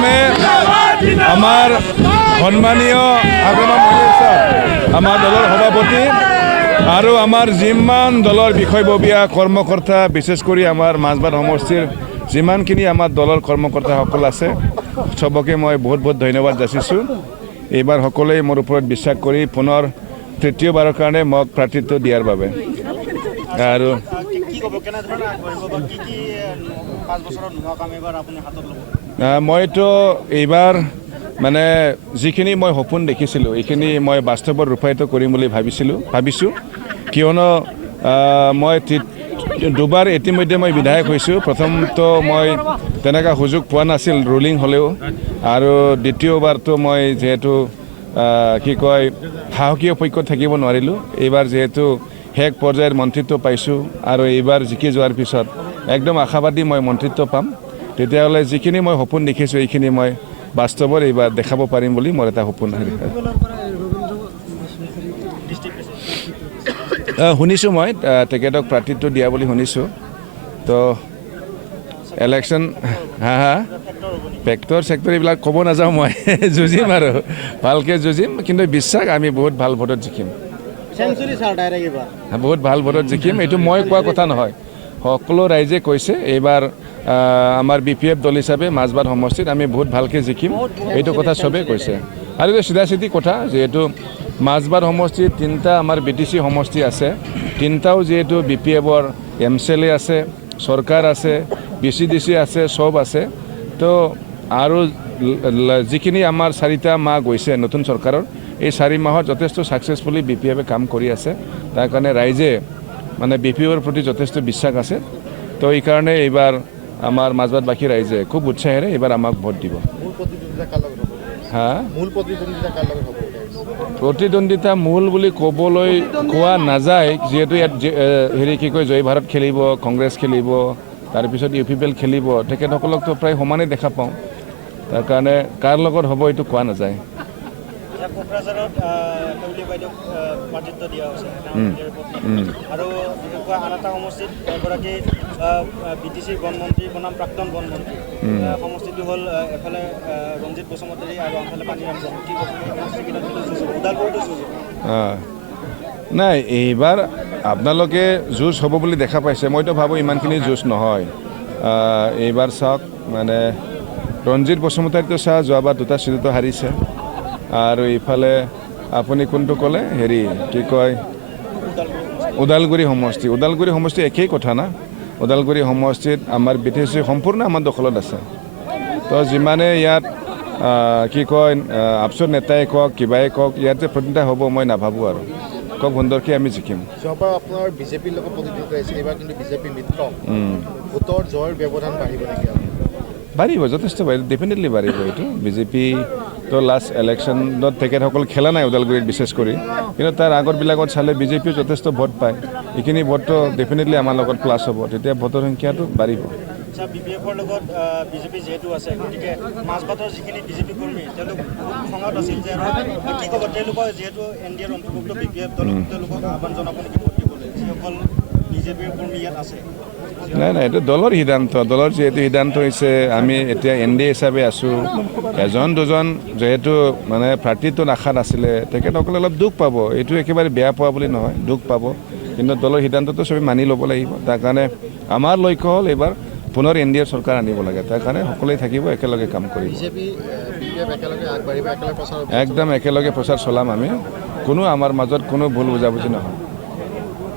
প্ৰথমে আমাৰ সন্মানীয় আমাৰ দলৰ সভাপতি আৰু আমাৰ যিমান দলৰ বিষয়ববীয়া কৰ্মকৰ্তা বিশেষ কৰি আমাৰ মাজবাট সমষ্টিৰ যিমানখিনি আমাৰ দলৰ কৰ্মকৰ্তাসকল আছে সবকে মই বহুত বহুত ধন্যবাদ যাচিছোঁ। এইবাৰ সকলোৱে মোৰ ওপৰত বিশ্বাস কৰি পুনৰ তৃতীয়বাৰৰ কাৰণে মোক প্ৰাৰ্থিত্ব দিয়াৰ বাবে। আৰু মইতো এইবাৰ মানে যিখিনি মই সপোন দেখিছিলোঁ এইখিনি মই বাস্তৱত ৰূপায়িত কৰিম বুলি ভাবিছোঁ কিয়নো মই দুবাৰ ইতিমধ্যে মই বিধায়ক হৈছোঁ। প্ৰথমটো মই তেনেকুৱা সুযোগ পোৱা নাছিল ৰুলিং হ'লেও, আৰু দ্বিতীয়বাৰতো মই যিহেতু কি কয় সাহসীয় পক্ষত থাকিব নোৱাৰিলোঁ। এইবাৰ যিহেতু শেষ পৰ্যায়ৰ মন্ত্ৰিত্ব পাইছোঁ আৰু এইবাৰ জিকি যোৱাৰ পিছত একদম আশাবাদী মই মন্ত্ৰিত্ব পাম, তেতিয়াহ'লে যিখিনি মই সপোন দেখিছোঁ এইখিনি মই বাস্তৱত এইবাৰ দেখাব পাৰিম বুলি মোৰ এটা সপোন। শুনিছোঁ মই তেখেতক প্ৰাৰ্থিত্ব দিয়া বুলি শুনিছোঁ। তো ইলেকশ্যন ফেক্টৰ এইবিলাক ক'ব নাযাওঁ মই যুঁজিম আৰু ভালকৈ যুঁজিম, কিন্তু বিশ্বাস আমি বহুত ভাল ভোটত জিকিম, বহুত ভাল ভোটত জিকিম। এইটো মই কোৱা কথা নহয়, সকলো ৰাইজে কৈছে এইবাৰ আমাৰ BPF দল হিচাপে মাজবাট সমষ্টিত আমি বহুত ভালকৈ জিকিম, এইটো কথা চবেই কৈছে। আৰু এইটো চিধা কথা, যিহেতু মাজবাট সমষ্টিত 3টা আমাৰ BTC সমষ্টি আছে, 3টাও যিহেতু BPFৰ MCLA আছে, চৰকাৰ আছে, BCDC আছে, চব আছে। তো আৰু যিখিনি আমাৰ 4টা মাহ গৈছে নতুন চৰকাৰৰ, এই 4 মাহত যথেষ্ট ছাকচেছফুলি BPFে কাম কৰি আছে। তাৰ কাৰণে ৰাইজে মানে BPFৰ প্ৰতি যথেষ্ট বিশ্বাস আছে। তো এইকাৰণে এইবাৰ আমাৰ মাজবাটবাসী ৰাইজে খুব উৎসাহেৰে এইবাৰ আমাক ভোট দিব। প্ৰতিদ্বন্দ্বিতা মূল বুলি ক'বলৈ কোৱা নাযায়, যিহেতু ইয়াত কি কয় জয় ভাৰত খেলিব, কংগ্ৰেছ খেলিব, তাৰপিছত UPPL খেলিব, তেখেতসকলকতো প্ৰায় সমানেই দেখা পাওঁ। তাৰ কাৰণে কাৰ লগত হ'ব এইটো কোৱা নাযায়। আৰু আন এটা সমষ্টিত এগৰাকী BTC বনমন্ত্ৰী বনাম প্ৰাক্তন বনমন্ত্ৰী, সমষ্টিটো হ'ল এফালে ৰঞ্জিত বসুমতাৰী আৰু আনফালে পানীৰাম নাই। এইবাৰ আপোনালোকে যুঁজ হ'ব বুলি দেখা পাইছে, মইতো ভাবোঁ ইমানখিনি যুঁজ নহয়। এইবাৰ চাওক, মানে ৰঞ্জিত বসুমতাৰীটো যোৱাবাৰ 2টা চিটতো হাৰিছে, আৰু ইফালে আপুনি কোনটো ক'লে কি কয় ওদালগুৰি সমষ্টি একেই কথা না। ওদালগুৰি সমষ্টিত আমাৰ BTC সম্পূৰ্ণ আমাৰ দখলত আছে। তো যিমানে ইয়াত কি কয় আপচৰ নেতাই কওক কিবাই কওক, ইয়াত যে প্ৰতিনিধিত্ব হ'ব মই নাভাবোঁ, আৰু খুব সুন্দৰকৈ আমি জিকিম। যোৱাবাৰ আপোনাৰ BJPৰ লগত প্ৰতিদ্বন্দ্বিতা হৈছিল, এইবাৰ কিন্তু BJP মিত্ৰ, ভোটৰ জয়ৰ ব্যৱধান বাঢ়িব নেকি? বাঢ়িব, যথেষ্ট বাঢ়িব, ডেফিনেটলি বাঢ়িব। এইটো BJP তো লাষ্ট ইলেকশ্যনত তেখেতসকল খেলা নাই ওদালগুৰিত বিশেষ কৰি, কিন্তু তাৰ আগৰবিলাকত চালে BJPও যথেষ্ট ভোট পায়। এইখিনি ভোটটো ডেফিনেটলি আমাৰ লগত প্লাছ হ'ব, তেতিয়া ভোটৰ সংখ্যাটো বাঢ়িব। BPFৰ লগত BJP যিহেতু আছে, গতিকে মাজবাটৰ যিখিনি BJP কৰ্মী তেওঁলোক খঙত আছিল যে, কি ক'ব তেওঁলোকৰ যিহেতু NDAৰ অন্তৰ্ভুক্ত BPF দল, তেওঁলোকক আহ্বান জনাব নেকি ভোট দিবলৈ, যিসকল BJPৰ কৰ্মী ইয়াত আছে? নাই, এইটো দলৰ সিদ্ধান্ত। দলৰ যিহেতু সিদ্ধান্ত হৈছে, আমি এতিয়া NDA হিচাপে আছোঁ, এজন দুজন যিহেতু মানে প্ৰাৰ্থীত্ব আশাত আছিলে, তেখেতসকলে অলপ দুখ পাব। এইটো একেবাৰে বেয়া পোৱা বুলি নহয়, দুখ পাব, কিন্তু দলৰ সিদ্ধান্তটো চবেই মানি ল'ব লাগিব। তাৰ কাৰণে আমাৰ লক্ষ্য হ'ল এইবাৰ পুনৰ NDAৰ চৰকাৰ আনিব লাগে, তাৰ কাৰণে সকলোৱে থাকিব, একেলগে কাম কৰিব, একদম একেলগে প্ৰচাৰ চলাম আমি। কোনো আমাৰ মাজত কোনো ভুল বুজাবুজি নহয়।